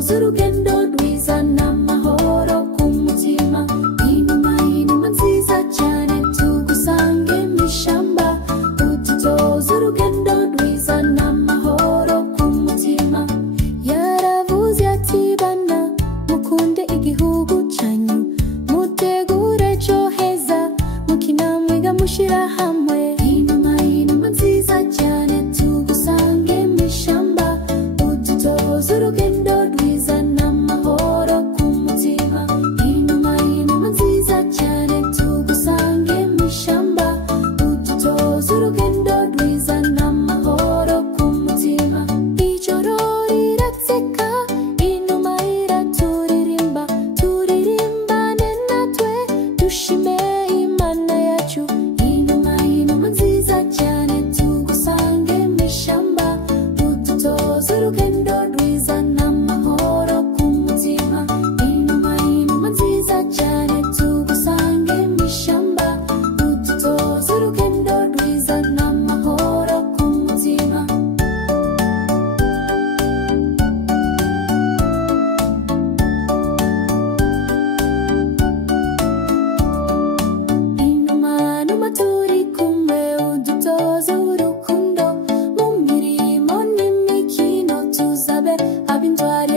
udutoza urugendo rwiza n'amahoro ku mutima. Inuma inuma nziza cyane tugusange mu ishamba, udutoza urugendo rwiza n'amahoro ku mutima. Yaravuze ati bana mukunde igihugu cyanyu, mutegure ejo heza, mukinamwiga mushira hamwe. Inuma inuma nziza cyane tugusange mu ishamba, udutoza urugendo rwiza n'amahoro ku mutima. Inuma inuma nziza cyane tugusange mu ishamba, udutoza urugendo rwiza n'amahoro ku mutima. Ijoro riratseka inuma iraturirimba, turirimbane natwe dushime Imana yacu. Inuma inuma nziza cyane tugusange mu ishamba, udutoza urugendo rwiza n'amahoro ku mutima. Inuma inuma nziza cyane tugusange mu ishamba, udutoza urugendo rwiza n'amahoro ku mutima. Inuma numa turi kumwe, udutoza urukundo, mu mirimo n'imikino tuzabe ab'intwari.